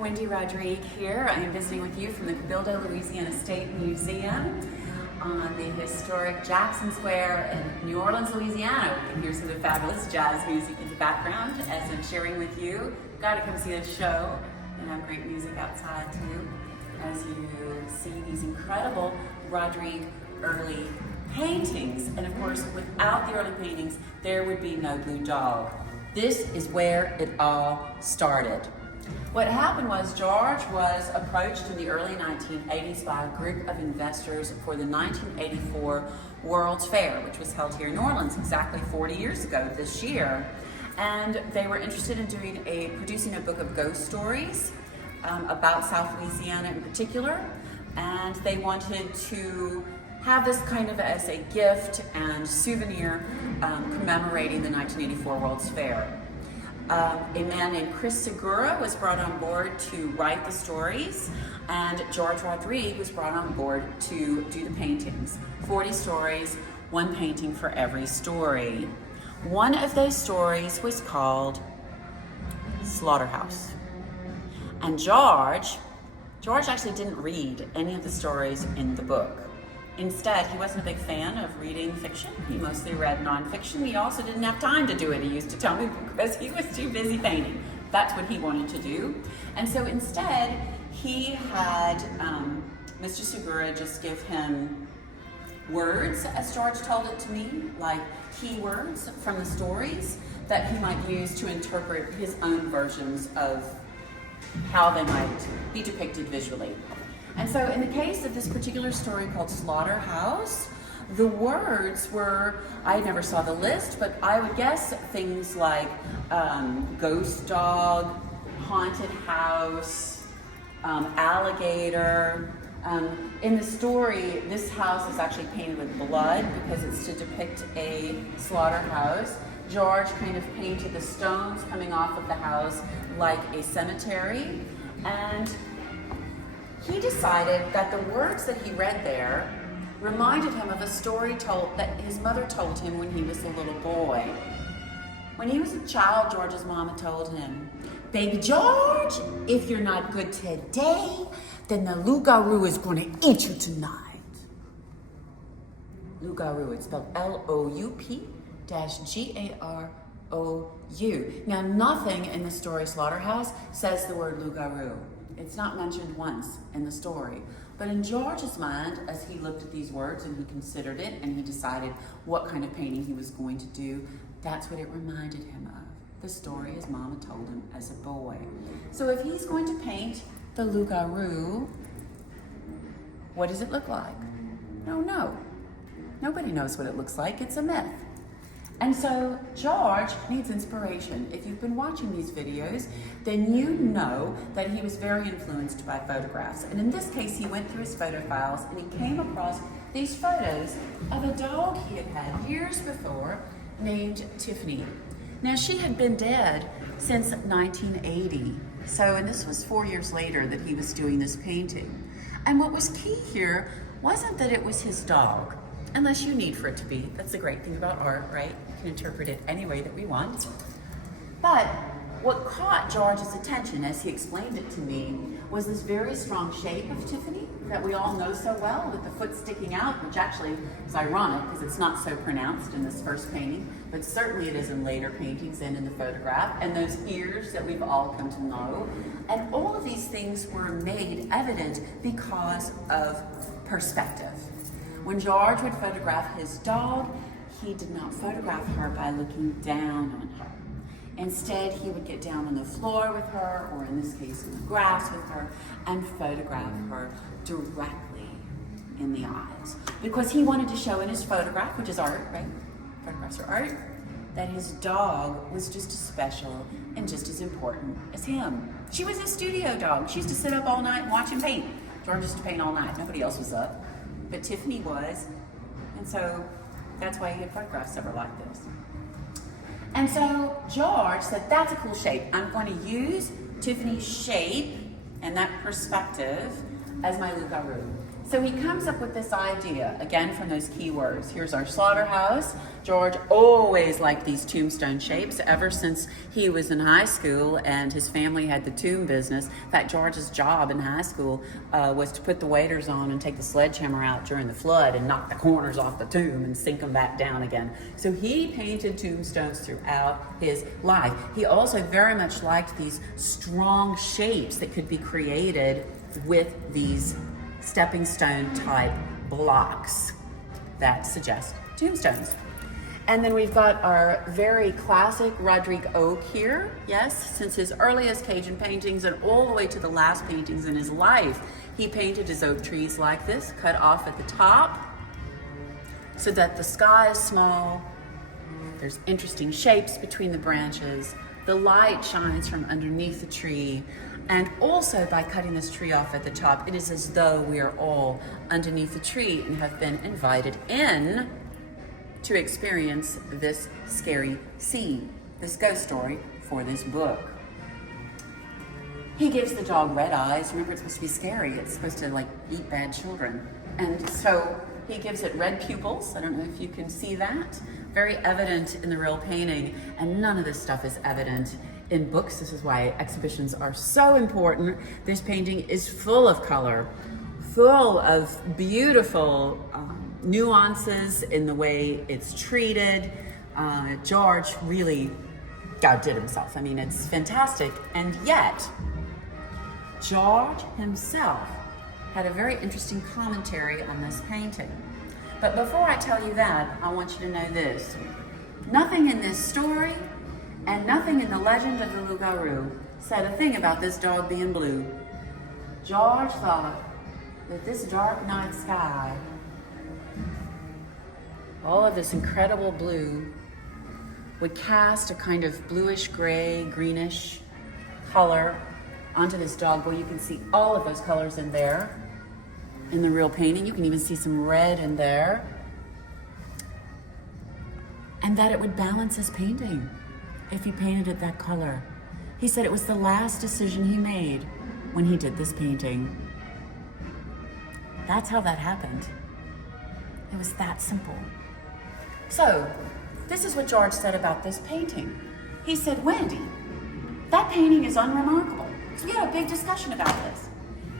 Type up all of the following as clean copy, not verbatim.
Wendy Rodrigue here. I am visiting with you from the Cabildo Louisiana State Museum on the historic Jackson Square in New Orleans, Louisiana. We can hear some of the fabulous jazz music in the background as I'm sharing with you. Gotta come see the show and have great music outside too. As you see these incredible Rodrigue early paintings. And of course, without the early paintings, there would be no Blue Dog. This is where it all started. What happened was George was approached in the early 1980s by a group of investors for the 1984 World's Fair, which was held here in New Orleans exactly 40 years ago this year. And they were interested in producing a book of ghost stories about South Louisiana in particular. And they wanted to have this kind of as a gift and souvenir commemorating the 1984 World's Fair. A man named Chris Segura was brought on board to write the stories, and George Rodrigue was brought on board to do the paintings. 40 stories, one painting for every story. One of those stories was called Slaughterhouse. And George actually didn't read any of the stories in the book. Instead, he wasn't a big fan of reading fiction. He mostly read nonfiction. He also didn't have time to do it, he used to tell me, because he was too busy painting. That's what he wanted to do. And so instead, he had Mr. Segura just give him words, as George told it to me, like keywords from the stories that he might use to interpret his own versions of how they might be depicted visually. And so in the case of this particular story called Slaughterhouse, the words were, I never saw the list, but I would guess things like ghost dog, haunted house, alligator. In the story, this house is actually painted with blood because it's to depict a slaughterhouse. George kind of painted the stones coming off of the house like a cemetery, and he decided that the words that he read there reminded him of a story that his mother told him when he was a little boy. When he was a child, George's mama told him, "Baby George, if you're not good today, then the loup-garou is going to eat you tonight." Loup-garou, it's spelled L-O-U-P-G-A-R-O-U. Now, nothing in the story Slaughterhouse says the word loup-garou. It's not mentioned once in the story. But in George's mind, as he looked at these words and he considered it and he decided what kind of painting he was going to do, that's what it reminded him of. The story his mama told him as a boy. So if he's going to paint the loup-garou, what does it look like? No. Nobody knows what it looks like. It's a myth. And so George needs inspiration. If you've been watching these videos, then you know that he was very influenced by photographs. And in this case, he went through his photo files and he came across these photos of a dog he had had years before named Tiffany. Now, she had been dead since 1980. And this was 4 years later that he was doing this painting. And what was key here wasn't that it was his dog, unless you need for it to be. That's the great thing about art, right? We can interpret it any way that we want. But what caught George's attention as he explained it to me was this very strong shape of Tiffany that we all know so well, with the foot sticking out, which actually is ironic because it's not so pronounced in this first painting, but certainly it is in later paintings and in the photograph, and those ears that we've all come to know. And all of these things were made evident because of perspective. When George would photograph his dog, he did not photograph her by looking down on her. Instead, he would get down on the floor with her, or in this case, in the grass with her, and photograph her directly in the eyes. Because he wanted to show in his photograph, which is art, right? Photographs are art, that his dog was just as special and just as important as him. She was his studio dog. She used to sit up all night and watch him paint. George used to paint all night. Nobody else was up. But Tiffany was, and so that's why he had photographs of her like this. And so George said, that's a cool shape. I'm going to use Tiffany's shape and that perspective as my loup-garou. So he comes up with this idea, again from those key words. Here's our slaughterhouse. George always liked these tombstone shapes ever since he was in high school and his family had the tomb business. In fact, George's job in high school was to put the waders on and take the sledgehammer out during the flood and knock the corners off the tomb and sink them back down again. So he painted tombstones throughout his life. He also very much liked these strong shapes that could be created with these stepping stone type blocks that suggest tombstones. And then we've got our very classic Rodrigue oak here. Yes, since his earliest Cajun paintings and all the way to the last paintings in his life, he painted his oak trees like this, cut off at the top so that the sky is small. There's interesting shapes between the branches. The light shines from underneath the tree. And also by cutting this tree off at the top, it is as though we are all underneath the tree and have been invited in to experience this scary scene, this ghost story for this book. He gives the dog red eyes. Remember, it's supposed to be scary. It's supposed to like eat bad children. And so he gives it red pupils. I don't know if you can see that. Very evident in the real painting. And none of this stuff is evident in books. This is why exhibitions are so important. This painting is full of color, full of beautiful nuances in the way it's treated. George really outdid himself. I mean, it's fantastic. And yet, George himself had a very interesting commentary on this painting. But before I tell you that, I want you to know this. Nothing in this story and nothing in the legend of the loup-garou said a thing about this dog being blue. George thought that this dark night sky, all of this incredible blue, would cast a kind of bluish gray, greenish color onto this dog. Well, you can see all of those colors in there in the real painting. You can even see some red in there. And that it would balance his painting if he painted it that color. He said it was the last decision he made when he did this painting. That's how that happened. It was that simple. So, this is what George said about this painting. He said, Wendy, that painting is unremarkable. So we had a big discussion about this.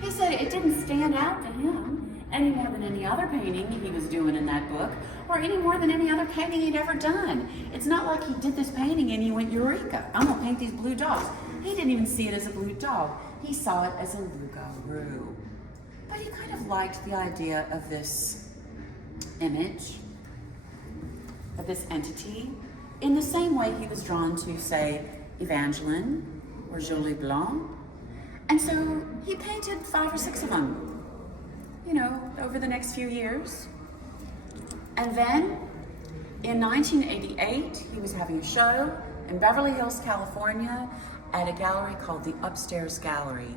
He said it didn't stand out to him any more than any other painting he was doing in that book, or any more than any other painting he'd ever done. It's not like he did this painting and he went, Eureka, I'm gonna paint these blue dogs. He didn't even see it as a blue dog. He saw it as a loup-garou. But he kind of liked the idea of this image, of this entity, in the same way he was drawn to, say, Evangeline or Jolie Blanc. And so he painted 5 or 6 of them, you know, over the next few years. And then in 1988, he was having a show in Beverly Hills, California, at a gallery called the Upstairs Gallery.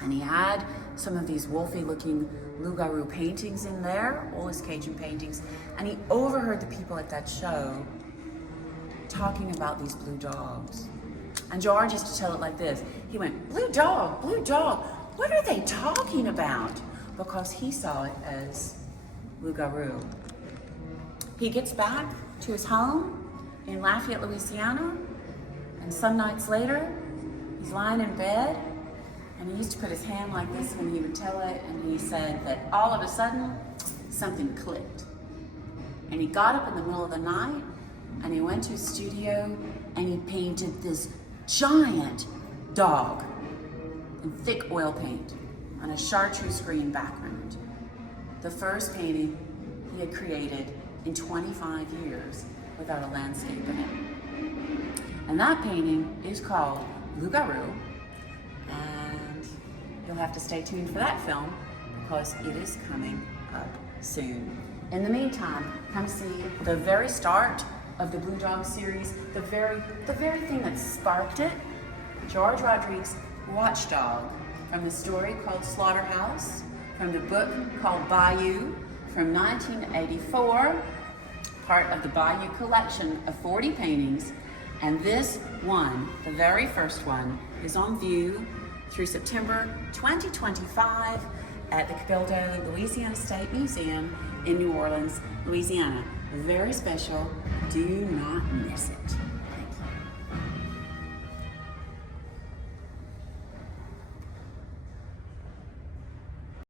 And he had some of these wolfy looking loup-garou paintings in there, all his Cajun paintings. And he overheard the people at that show talking about these blue dogs. And George used to tell it like this. He went, blue dog, what are they talking about? Because he saw it as loup-garou. He gets back to his home in Lafayette, Louisiana, and some nights later, he's lying in bed, and he used to put his hand like this when he would tell it, and he said that all of a sudden, something clicked. And he got up in the middle of the night, and he went to his studio, and he painted this giant dog in thick oil paint on a chartreuse green background. The first painting he had created in 25 years without a landscape in it. And that painting is called Loup-garou, and you'll have to stay tuned for that film because it is coming up soon. In the meantime, come see the very start of the Blue Dog series, the very thing that sparked it, George Rodrigue's Watchdog, from the story called Slaughterhouse, from the book called Bayou, from 1984, part of the Bayou collection of 40 paintings. And this one, the very first one, is on view through September 2025 at the Cabildo Louisiana State Museum in New Orleans, Louisiana. Very special. Do not miss it.